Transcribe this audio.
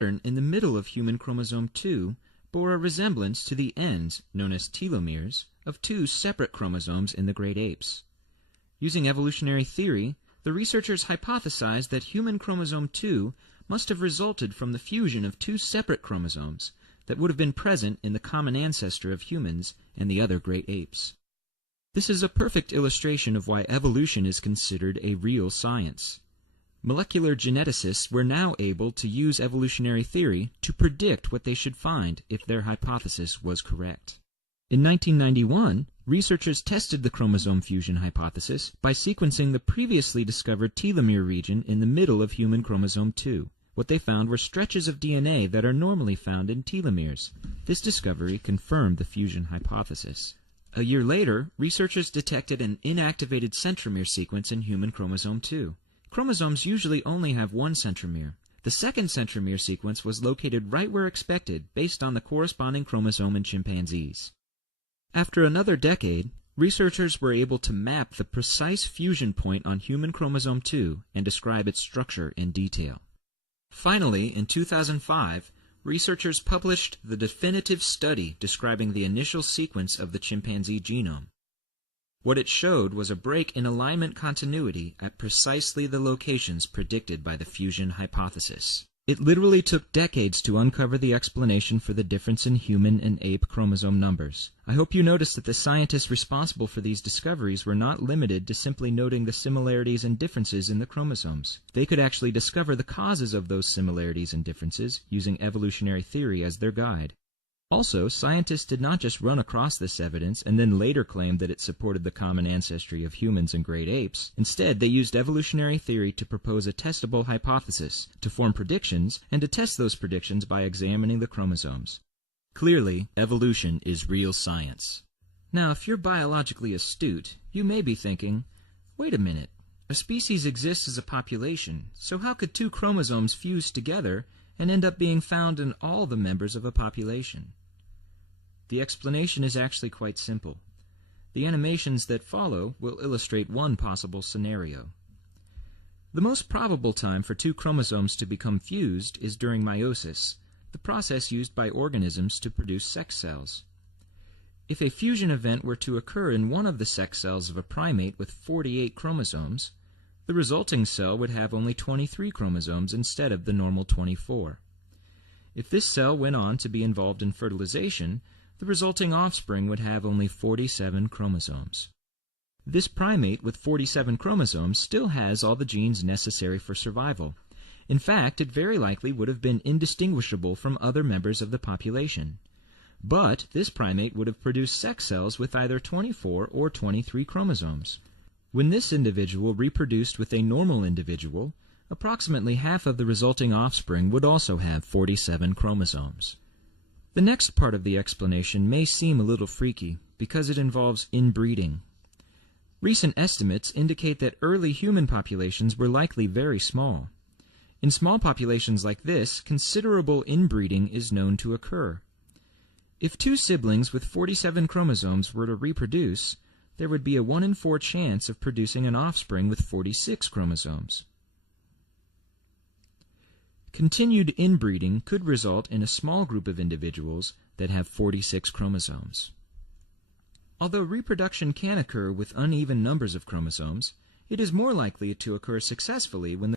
pattern in the middle of human chromosome 2 bore a resemblance to the ends, known as telomeres, of two separate chromosomes in the great apes. Using evolutionary theory, the researchers hypothesized that human chromosome 2 must have resulted from the fusion of two separate chromosomes that would have been present in the common ancestor of humans and the other great apes. This is a perfect illustration of why evolution is considered a real science. Molecular geneticists were now able to use evolutionary theory to predict what they should find if their hypothesis was correct. In 1991, researchers tested the chromosome fusion hypothesis by sequencing the previously discovered telomere region in the middle of human chromosome 2. What they found were stretches of DNA that are normally found in telomeres. This discovery confirmed the fusion hypothesis. A year later, researchers detected an inactivated centromere sequence in human chromosome 2. Chromosomes usually only have one centromere. The second centromere sequence was located right where expected based on the corresponding chromosome in chimpanzees. After another decade, researchers were able to map the precise fusion point on human chromosome 2 and describe its structure in detail. Finally, in 2005, researchers published the definitive study describing the initial sequence of the chimpanzee genome. What it showed was a break in alignment continuity at precisely the locations predicted by the fusion hypothesis. It literally took decades to uncover the explanation for the difference in human and ape chromosome numbers. I hope you noticed that the scientists responsible for these discoveries were not limited to simply noting the similarities and differences in the chromosomes. They could actually discover the causes of those similarities and differences using evolutionary theory as their guide. Also, scientists did not just run across this evidence and then later claim that it supported the common ancestry of humans and great apes. Instead, they used evolutionary theory to propose a testable hypothesis, to form predictions, and to test those predictions by examining the chromosomes. Clearly, evolution is real science. Now, if you're biologically astute, you may be thinking, wait a minute, a species exists as a population, so how could two chromosomes fuse together and end up being found in all the members of a population? The explanation is actually quite simple. The animations that follow will illustrate one possible scenario. The most probable time for two chromosomes to become fused is during meiosis, the process used by organisms to produce sex cells. If a fusion event were to occur in one of the sex cells of a primate with 48 chromosomes, the resulting cell would have only 23 chromosomes instead of the normal 24. If this cell went on to be involved in fertilization, the resulting offspring would have only 47 chromosomes. This primate with 47 chromosomes still has all the genes necessary for survival. In fact, it very likely would have been indistinguishable from other members of the population. But this primate would have produced sex cells with either 24 or 23 chromosomes. When this individual reproduced with a normal individual, approximately half of the resulting offspring would also have 47 chromosomes. The next part of the explanation may seem a little freaky because it involves inbreeding. Recent estimates indicate that early human populations were likely very small. In small populations like this, considerable inbreeding is known to occur. If two siblings with 47 chromosomes were to reproduce, there would be a 1 in 4 chance of producing an offspring with 46 chromosomes. Continued inbreeding could result in a small group of individuals that have 46 chromosomes. Although reproduction can occur with uneven numbers of chromosomes, it is more likely to occur successfully when the